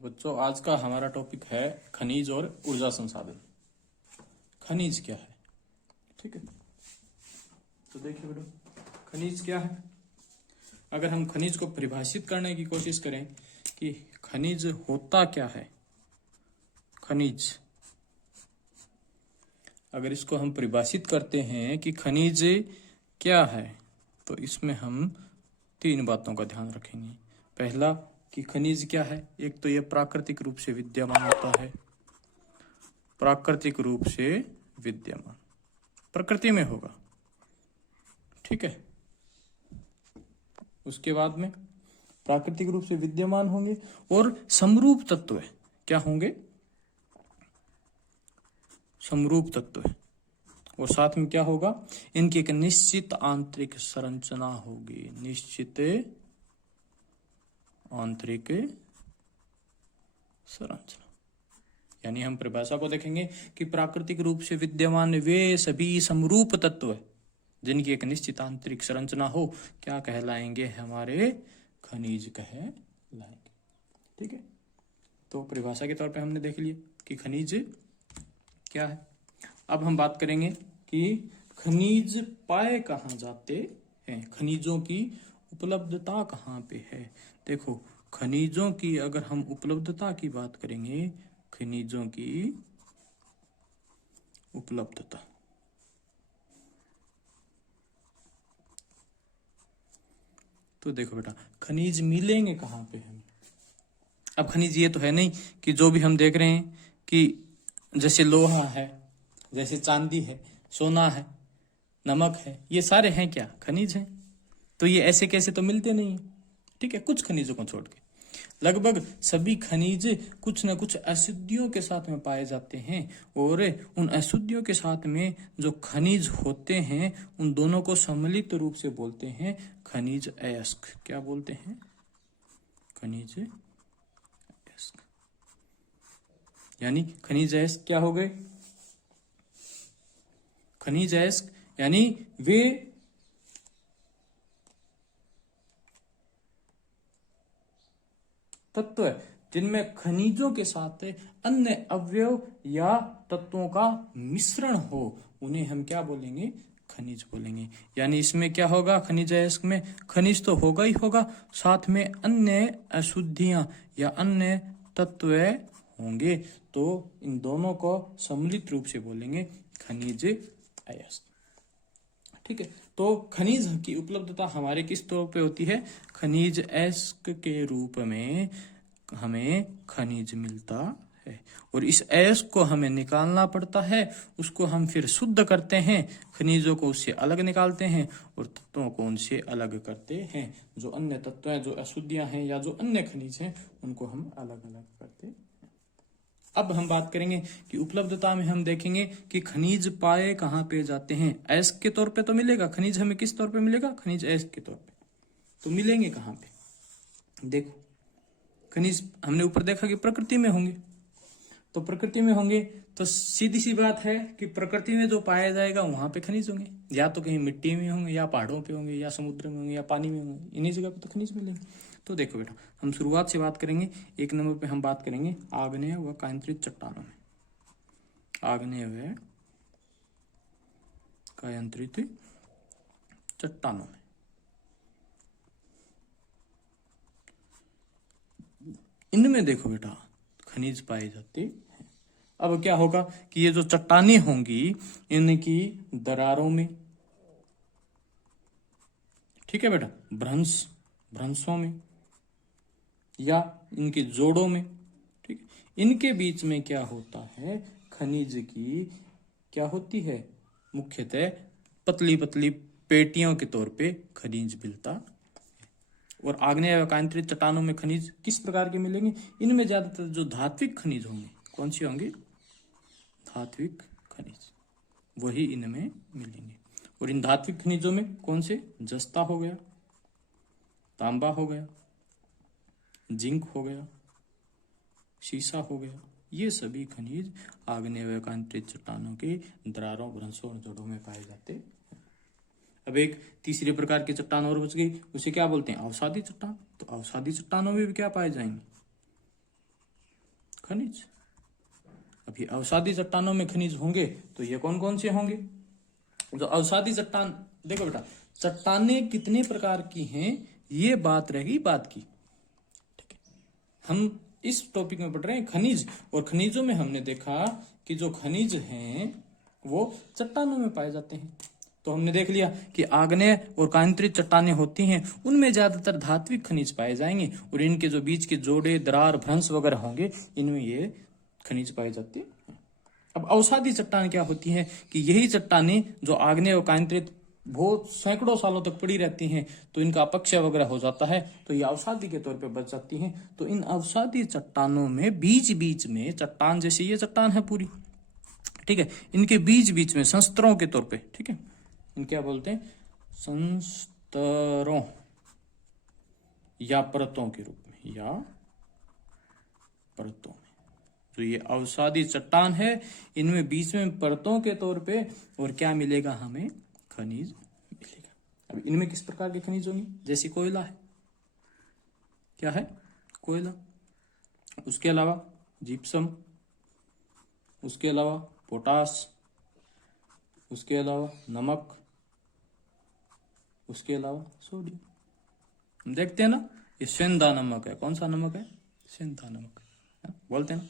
तो बच्चों आज का हमारा टॉपिक है खनिज और ऊर्जा संसाधन। खनिज क्या है? ठीक है, तो देखिए बेटो, खनिज क्या है। अगर हम खनिज को परिभाषित करने की कोशिश करें कि खनिज होता क्या है, खनिज अगर इसको हम परिभाषित करते हैं कि खनिज क्या है, तो इसमें हम तीन बातों का ध्यान रखेंगे। पहला कि खनिज क्या है, एक तो यह प्राकृतिक रूप से विद्यमान होता है, प्राकृतिक रूप से विद्यमान, प्रकृति में होगा, ठीक है। उसके बाद में प्राकृतिक रूप से विद्यमान होंगे और समरूप तत्व है, क्या होंगे? समरूप तत्व है। और साथ में क्या होगा? इनकी एक निश्चित आंतरिक संरचना होगी, निश्चित आंतरिक संरचना। यानी हम परिभाषा को देखेंगे कि प्राकृतिक रूप से विद्यमान वे सभी समरूप तत्व जिनकी एक निश्चित आंतरिक संरचना हो, क्या कहलाएंगे? हमारे खनिज कहलाएंगे, ठीक है। तो परिभाषा के तौर पे हमने देख लिया कि खनिज क्या है। अब हम बात करेंगे कि खनिज पाए कहाँ जाते हैं, खनिजों की उपलब्धता कहाँ पे है। देखो, खनिजों की अगर हम उपलब्धता की बात करेंगे, खनिजों की उपलब्धता, तो देखो बेटा, खनिज मिलेंगे कहाँ पे हमें। अब खनिज ये तो है नहीं कि जो भी हम देख रहे हैं कि जैसे लोहा है, जैसे चांदी है, सोना है, नमक है, ये सारे हैं क्या? खनिज हैं। तो ये ऐसे कैसे तो मिलते नहीं है, ठीक है। कुछ खनिजों को छोड़ के लगभग सभी खनिज कुछ न कुछ अशुद्धियों के साथ में पाए जाते हैं, और उन अशुद्धियों के साथ में जो खनिज होते हैं उन दोनों को सम्मिलित रूप से बोलते हैं खनिज अयस्क। क्या बोलते हैं? खनिज अयस्क। यानी खनिज अयस्क क्या हो गए? खनिज अयस्क यानी वे तत्व है जिनमें खनिजों के साथ अन्य अवयव या तत्वों का मिश्रण हो, उन्हें हम क्या बोलेंगे? खनिज बोलेंगे। यानी इसमें क्या होगा? खनिज अयस्क में खनिज तो होगा ही होगा, साथ में अन्य अशुद्धियां या अन्य तत्व होंगे, तो इन दोनों को सम्मिलित रूप से बोलेंगे खनिज अयस्क, ठीक है। तो खनिज की उपलब्धता हमारे किस तौर पे होती है? खनिज अयस्क के रूप में हमें खनिज मिलता है, और इस अयस्क को हमें निकालना पड़ता है, उसको हम फिर शुद्ध करते हैं, खनिजों को उससे अलग निकालते हैं और तत्वों को उनसे अलग करते हैं। जो अन्य तत्व हैं, जो अशुद्धियां हैं या जो अन्य खनिज हैं, उनको हम अलग अलग करते हैं। अब हम बात करेंगे कि उपलब्धता में हम देखेंगे कि खनिज पाए कहाँ पे जाते हैं। अयस्क के तौर पे तो मिलेगा खनिज, हमें किस तौर पे मिलेगा? खनिज अयस्क के तौर पे। तो मिलेंगे कहाँ पे? देखो, खनिज हमने ऊपर देखा कि प्रकृति में होंगे, तो प्रकृति में होंगे तो सीधी सी बात है कि प्रकृति में जो पाया जाएगा वहां पे खनिज होंगे, या तो कहीं मिट्टी में होंगे, या पहाड़ों पे होंगे, या समुद्र में होंगे, या पानी में होंगे, इन्हीं जगह पे तो खनिज मिलेंगे। तो देखो बेटा, हम शुरुआत से बात करेंगे, एक नंबर पे हम बात करेंगे आग्नेय व कायांतरित चट्टानों में। आग्नेय व कायांतरित चट्टानों में इनमें देखो बेटा खनिज पाए जाते हैं। अब क्या होगा कि ये जो चट्टानें होंगी इनकी दरारों में, ठीक है बेटा, भ्रंशों में या इनके जोड़ों में, ठीक, इनके बीच में क्या होता है? खनिज की क्या होती है? मुख्यतः पतली पतली पेटियों के तौर पे खनिज मिलता। और आग्नेय व कायांतरित चट्टानों में खनिज किस प्रकार के मिलेंगे? इनमें ज्यादातर जो धात्विक खनिज होंगे, कौन सी होंगी? धात्विक खनिज, वही इनमें मिलेंगे। और इन धात्विक खनिजों में कौन से? जस्ता हो गया, तांबा हो गया, जिंक हो गया, सीसा हो गया, ये सभी खनिज आग्नेय व कायांतरित चट्टानों के दरारों, भ्रंशों और जोड़ों में पाए जाते हैं। अब एक तीसरे प्रकार की चट्टान और बच गई, उसे क्या बोलते हैं? अवसादी चट्टान। तो अवसादी चट्टानों में भी क्या पाए जाएंगे? खनिज। अभी अवसादी चट्टानों में खनिज होंगे तो ये कौन कौन से होंगे? जो अवसादी चट्टान, देखो बेटा, चट्टानें कितने प्रकार की हैं ये बात रहेगी बात की। ठीक है, हम इस टॉपिक में पढ़ रहे हैं खनिज, और खनिजों में हमने देखा कि जो खनिज हैं वो चट्टानों में पाए जाते हैं। तो हमने देख लिया कि आग्नेय और कांतरित चट्टानें होती हैं, उनमें ज्यादातर धात्विक खनिज पाए जाएंगे, और इनके जो बीच के जोड़े, दरार, भ्रंश वगैरह होंगे, इनमें ये खनिज पाए जाते हैं। अब अवसादी चट्टान क्या होती है कि यही चट्टानें जो आग्नेय और कांतरित बहुत सैकड़ों सालों तक पड़ी रहती हैं, तो इनका अपक्षय वगैरह हो जाता है, तो ये अवसादी के तौर पे बच जाती हैं। तो इन अवसादी चट्टानों में बीच बीच में चट्टान, जैसे ये चट्टान है पूरी, ठीक है, इनके बीच बीच में संस्तरों के तौर पे, ठीक है, इन क्या बोलते हैं, संस्तरों या परतों के रूप में, या परतों में, तो ये अवसादी चट्टान है, इनमें बीच में परतों के तौर पे और क्या मिलेगा, हमें खनिज मिलेगा। अब इनमें किस प्रकार के खनिज होंगे? जैसे कोयला है, क्या है, कोयला, उसके अलावा जिप्सम, उसके अलावा पोटास, उसके अलावा नमक, उसके अलावा सोडियम। हम देखते हैं ना, ये सेंधा नमक है, कौन सा नमक है, सेंधा नमक है? बोलते हैं ना,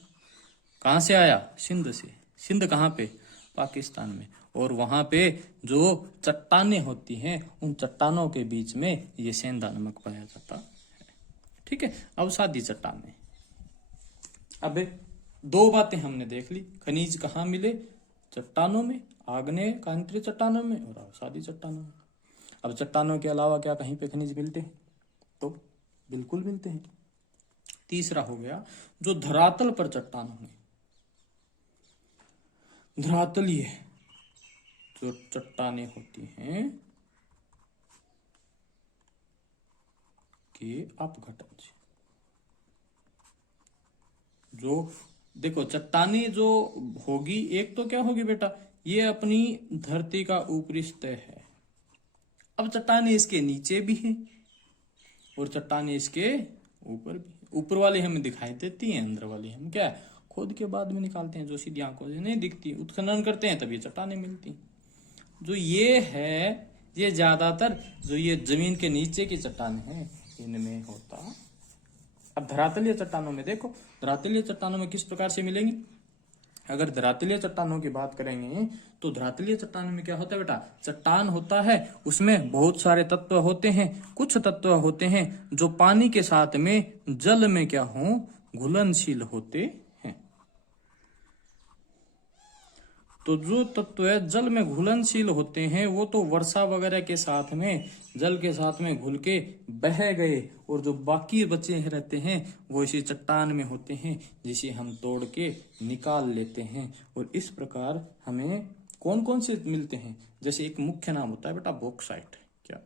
कहां से आया, सिंध से। सिंध कहाँ पे, पाकिस्तान में, और वहां पे जो चट्टानें होती हैं उन चट्टानों के बीच में ये सेंधा नमक पाया जाता है। ठीक है, अवसादी चट्टानें। अब दो बातें हमने देख ली, खनिज कहाँ मिले, चट्टानों में, आग्नेय कांतरित चट्टानों में और अवसादी चट्टानों में। अब चट्टानों के अलावा क्या कहीं पे खनिज मिलते हैं? तो बिल्कुल मिलते हैं। तीसरा हो गया जो धरातल पर चट्टान होंगे, धरातलीय जो चट्टानें होती हैं के अपघटन से, जो देखो चट्टानें जो होगी, एक तो क्या होगी बेटा, ये अपनी धरती का ऊपरी सतह है। अब चट्टानें इसके नीचे भी हैं और चट्टानें इसके ऊपर भी। ऊपर वाली हमें दिखाई देती हैं, अंदर वाली हम क्या खोद के बाद में निकालते हैं, जो सीधी आंखों से नहीं दिखती, उत्खनन करते हैं तब ये चट्टानें मिलती। जो ये है, ये ज्यादातर जो ये जमीन के नीचे की चट्टानें हैं इनमें होता। अब धरातलीय चट्टानों में देखो, धरातलीय चट्टानों में किस प्रकार से मिलेंगी? अगर धरातलीय चट्टानों की बात करेंगे तो धरातलीय चट्टानों में क्या होता है बेटा, चट्टान होता है, उसमें बहुत सारे तत्व होते हैं। कुछ तत्व होते हैं जो पानी के साथ में जल में क्या हो, घुलनशील होते हैं। तो जो तत्व जल में घुलनशील होते हैं वो तो वर्षा वगैरह के साथ में, जल के साथ में घुल के बह गए, और जो बाकी बचे रहते हैं वो इसी चट्टान में होते हैं, जिसे हम तोड़ के निकाल लेते हैं। और इस प्रकार हमें कौन कौन से मिलते हैं? जैसे एक मुख्य नाम होता है बेटा बॉक्साइट। क्या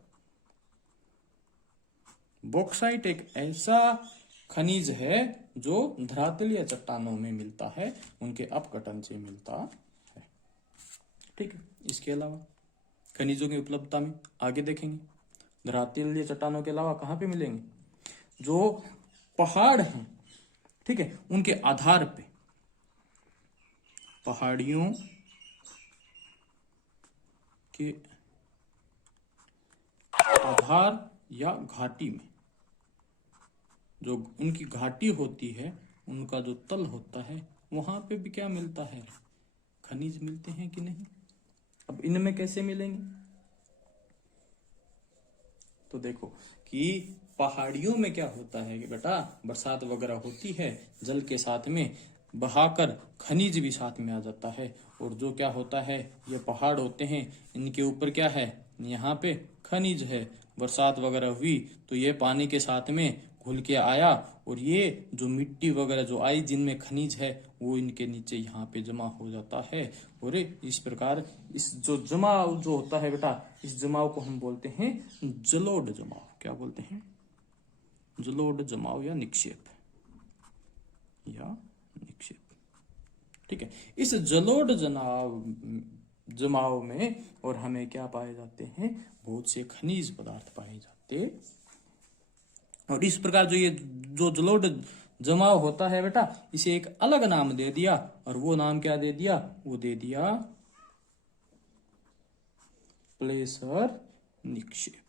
बॉक्साइट एक ऐसा खनिज है जो धरातलीय चट्टानों में मिलता है, उनके अपघटन से मिलता है। ठीक है, इसके अलावा खनिजों की उपलब्धता में आगे देखेंगे, धरातलीय चट्टानों के अलावा कहां पे मिलेंगे? जो पहाड़ हैं, ठीक है, उनके आधार पे, पहाड़ियों के आधार या घाटी में, जो उनकी घाटी होती है, उनका जो तल होता है, वहां पे भी क्या मिलता है? खनिज मिलते हैं कि नहीं? अब इनमें कैसे मिलेंगे? तो देखो कि पहाड़ियों में क्या होता है कि बेटा बरसात वगैरह होती है, जल के साथ में बहाकर खनिज भी साथ में आ जाता है। और जो क्या होता है, ये पहाड़ होते हैं, इनके ऊपर क्या है, यहाँ पे खनिज है। बरसात वगैरह हुई तो ये पानी के साथ में घुल के आया, और ये जो मिट्टी वगैरह जो आई जिनमें खनिज है वो इनके नीचे यहाँ पे जमा हो जाता है। और इस प्रकार इस जो जमाव जो होता है बेटा, इस जमाव को हम बोलते हैं जलोढ़ जमाव। क्या बोलते हैं? जलोढ़ जमाव या निक्षेप, ठीक है। इस जलोढ़ जमाव में और हमें क्या पाए जाते हैं? बहुत से खनिज पदार्थ पाए जाते। और इस प्रकार जो ये जो जलोढ़ जमाव होता है बेटा, इसे एक अलग नाम दे दिया, और वो नाम क्या दे दिया, वो दे दिया प्लेसर निक्षेप।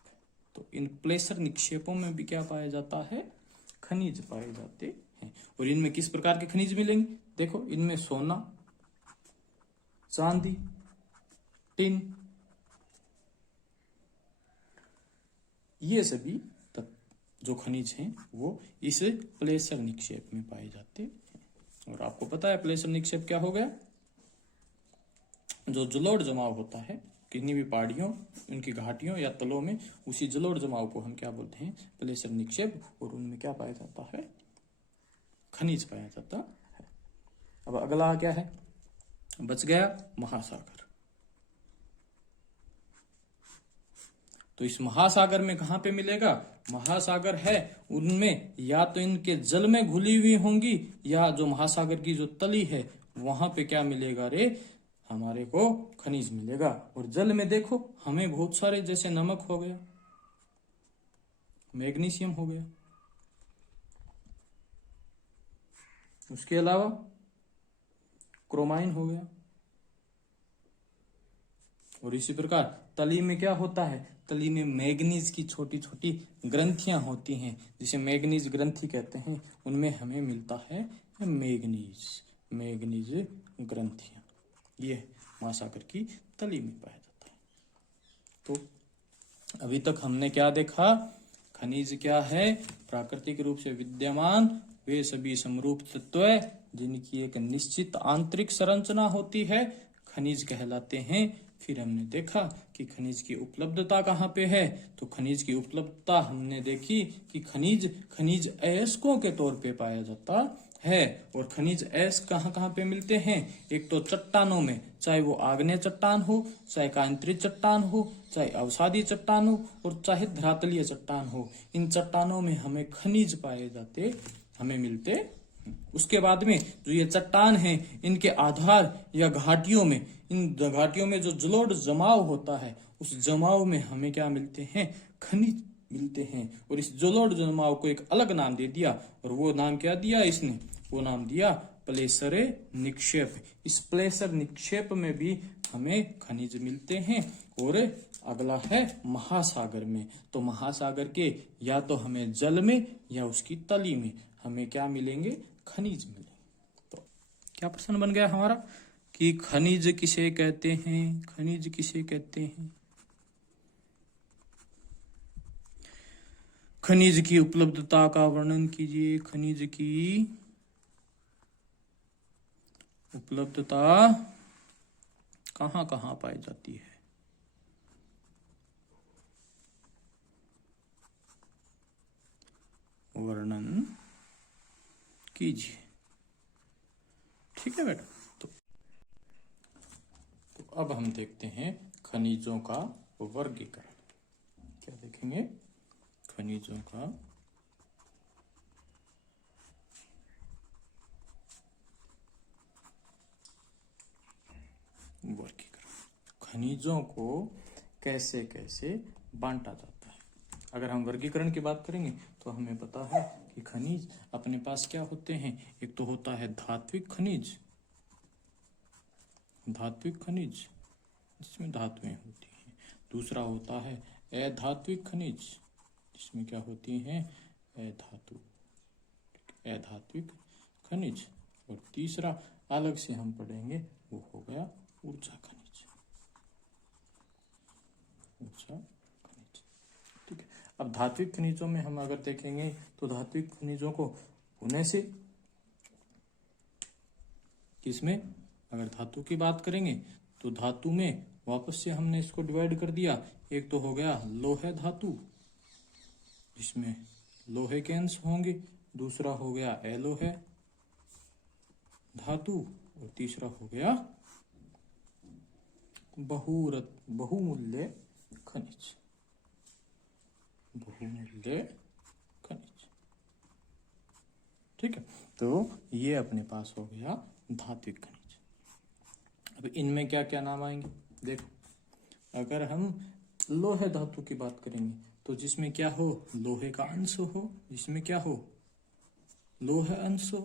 तो इन प्लेसर निक्षेपों में भी क्या पाया जाता है, खनिज पाए जाते हैं। और इनमें किस प्रकार के खनिज मिलेंगे, देखो इनमें सोना, चांदी, टिन, ये सभी जो खनिज हैं वो इस प्लेसर निक्षेप में पाए जाते हैं। और आपको पता है प्लेसर निक्षेप क्या हो गया, जो जलोढ़ जमाव होता है किन्हीं भी पहाड़ियों, उनकी घाटियों या तलों में, उसी जलोढ़ जमाव को हम क्या बोलते हैं, प्लेसर निक्षेप। और उनमें क्या पाया जाता है, खनिज पाया जाता है। अब अगला क्या है, बच गया महासागर। तो इस महासागर में कहां पे मिलेगा, महासागर है उनमें या तो इनके जल में घुली हुई होंगी, या जो महासागर की जो तली है वहां पे क्या मिलेगा रे, हमारे को खनिज मिलेगा। और जल में देखो हमें बहुत सारे, जैसे नमक हो गया, मैग्नीशियम हो गया, उसके अलावा क्रोमाइन हो गया। और इसी प्रकार तली में क्या होता है, तली में मैग्नीज की छोटी छोटी ग्रंथियां होती हैं, जिसे मैग्नीज ग्रंथि कहते हैं। उनमें हमें मिलता है मैग्नीज, मैग्नीज ग्रंथियां, ये महासागर की तली में पाया जाता है। तो अभी तक हमने क्या देखा, खनिज क्या है, प्राकृतिक रूप से विद्यमान वे सभी समरूप तत्व जिनकी एक निश्चित आंतरिक संरचना होती है, खनिज कहलाते हैं। फिर हमने देखा कि खनिज की उपलब्धता कहाँ पे है, तो खनिज की उपलब्धता हमने देखी कि खनिज अयस्कों के तौर पे पाया जाता है। और खनिज अयस्क कहाँ कहाँ पे मिलते हैं, एक तो चट्टानों में, चाहे वो आग्नेय चट्टान हो, चाहे कांतरित चट्टान हो, चाहे अवसादी चट्टान हो, और चाहे धरातलीय चट्टान हो, इन चट्टानों में हमें खनिज पाए जाते, हमें मिलते। उसके बाद में जो ये चट्टान है, इनके आधार या घाटियों में, इन घाटियों में जो जलोढ़ जमाव होता है, उस जमाव में हमें क्या मिलते हैं, खनिज मिलते हैं। और इस जलोढ़ जमाव को एक अलग नाम दे दिया, और वो नाम क्या दिया इसने, वो नाम दिया प्लेसर निक्षेप। इस प्लेसर निक्षेप में भी हमें खनिज मिलते हैं। और अगला है महासागर में, तो महासागर के या तो हमें जल में या उसकी तली में हमें क्या मिलेंगे, खनिज मिलेंगे। तो क्या प्रश्न बन गया हमारा कि खनिज किसे कहते हैं, खनिज किसे कहते हैं। खनिज की उपलब्धता का वर्णन कीजिए, खनिज की उपलब्धता कहां कहां पाई जाती है, वर्णन कीजिए। ठीक है बेटा। तो अब हम देखते हैं खनिजों का वर्गीकरण। क्या देखेंगे, खनिजों का वर्गीकरण, खनिजों को कैसे कैसे बांटा जाता है। अगर हम वर्गीकरण की बात करेंगे तो हमें पता है कि खनिज अपने पास क्या होते हैं, एक तो होता है धात्विक खनिज, धात्विक खनिज जिसमें धातुएं होती हैं। दूसरा होता है अधात्विक खनिज, जिसमें क्या होती हैं, अधातु, अधात्विक खनिज। और तीसरा अलग से हम पढ़ेंगे, वो हो गया ऊर्जा खनिज, ऊर्जा खनिज। ठीक है। अब धात्विक खनिजों में हम अगर देखेंगे तो धात्विक खनिजों को होने से, किसमें, अगर धातु की बात करेंगे तो धातु में वापस से हमने इसको डिवाइड कर दिया। एक तो हो गया लोहे धातु, जिसमें लोहे के अंश होंगे, दूसरा हो गया अलोहे धातु, और तीसरा हो गया बहुमूल्य खनिज, बहुमूल्य खनिज। ठीक है। तो ये अपने पास हो गया धात्विक खनिज। अब इनमें क्या क्या नाम आएंगे, देखो अगर हम लोहे धातु की बात करेंगे तो जिसमें क्या हो, लोहे का अंश हो, जिसमें क्या हो, लोह अंशो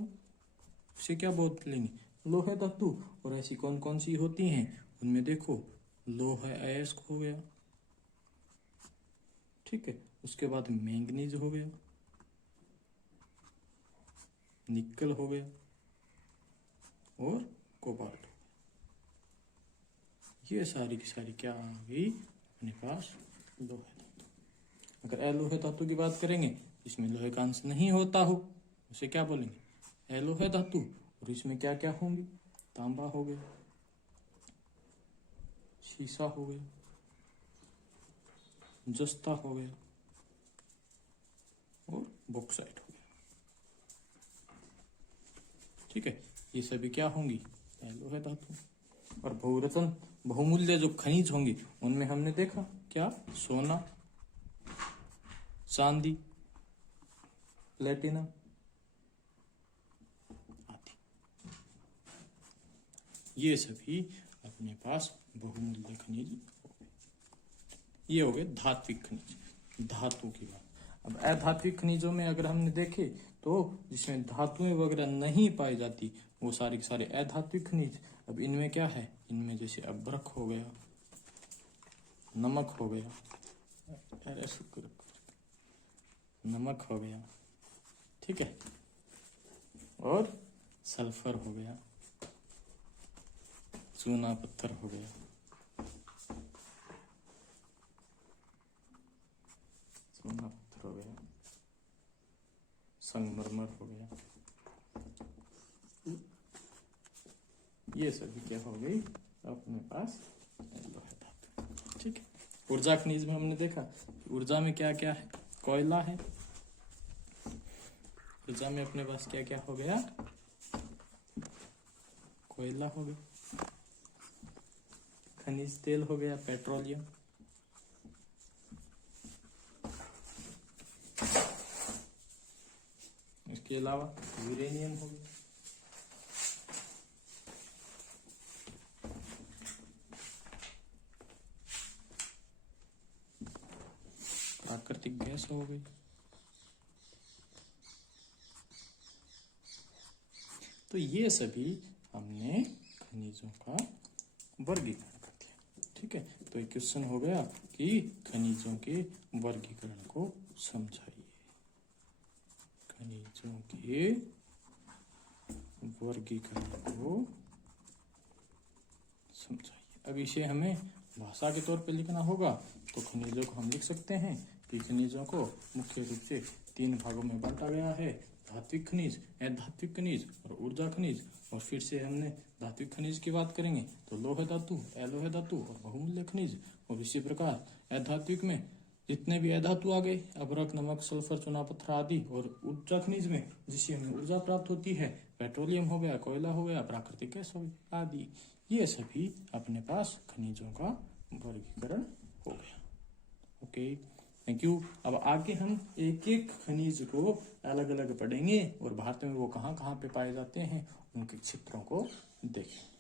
से क्या बोल लेंगे, लोह धातु। और ऐसी कौन कौन सी होती हैं, उनमें देखो लोह अयस्क हो गया, ठीक है। उसके बाद मैंगनीज हो गया, निकल हो गया और कोबाल्ट हो गया। ये सारी की सारी क्या आ गई अपने पास, लोह धातु। अगर अलोह धातु की बात करेंगे, इसमें लोहे का अंश नहीं होता हो, उसे क्या बोलेंगे, अलोह धातु। और इसमें क्या क्या होंगी, तांबा हो गया, शीशा हो गया, जस्ता हो गया और बॉक्साइट हो गया, ठीक है। ये सभी क्या होंगी, अलोह धातु। और बहुरत्न बहुमूल्य जो खनिज होंगे, उनमें हमने देखा क्या, सोना, चांदी, प्लेटिनम आदि। ये सभी अपने पास बहुमूल्य खनिज हो गए। ये हो गए धात्विक खनिज, धातु की बात। अब अधात्विक खनिजों में अगर हमने देखे तो जिसमें धातुएं वगैरह नहीं पाई जाती, वो सारे के सारे अधात्विक खनिज। अब इनमें क्या है, इनमें जैसे अभ्रक हो गया, नमक हो गया, नमक हो गया, ठीक है, और सल्फर हो गया, चूना पत्थर हो गया, चूना पत्थर हो गया, संगमरमर हो गया। ये सभी क्या हो गई अपने पास लोह धातु, ठीक है। ऊर्जा खनिज में हमने देखा, ऊर्जा में क्या क्या है, कोयला है। ऊर्जा में अपने पास क्या क्या हो गया, कोयला हो गया, खनिज तेल हो गया, पेट्रोलियम, इसके अलावा यूरेनियम हो गया, प्राकृतिक गैस हो गई। तो ये सभी हमने खनिजों का वर्गीकरण कर दिया, ठीक है। तो एक क्वेश्चन हो गया कि खनिजों के वर्गीकरण को समझाइए, खनिजों के वर्गीकरण को समझाइए। अब इसे हमें भाषा के तौर पे लिखना होगा, तो खनिजों को हम लिख सकते हैं कि खनिजों को मुख्य रूप से 3 भागों में बांटा गया है, धात्विक खनिज, अधात्विक खनिज और ऊर्जा खनिज। और फिर से हमने धात्विक खनिज की बात करेंगे तो लोह धातु, अलोह धातु और बहुमूल्य खनिज। और इसी प्रकार अधात्विक में जितने भी अधातु आ गए, अभ्रक, नमक, सल्फर, चूना पत्थर आदि। और ऊर्जा खनिज में जिससे हमें ऊर्जा प्राप्त होती है, पेट्रोलियम हो गया, कोयला हो गया, प्राकृतिक गैस हो गया आदि। ये सभी अपने पास खनिजों का वर्गीकरण हो गया। Okay, thank you. अब आगे हम एक एक खनिज को अलग अलग पढ़ेंगे और भारत में वो कहाँ कहाँ पे पाए जाते हैं, उनके क्षेत्रों को देखेंगे।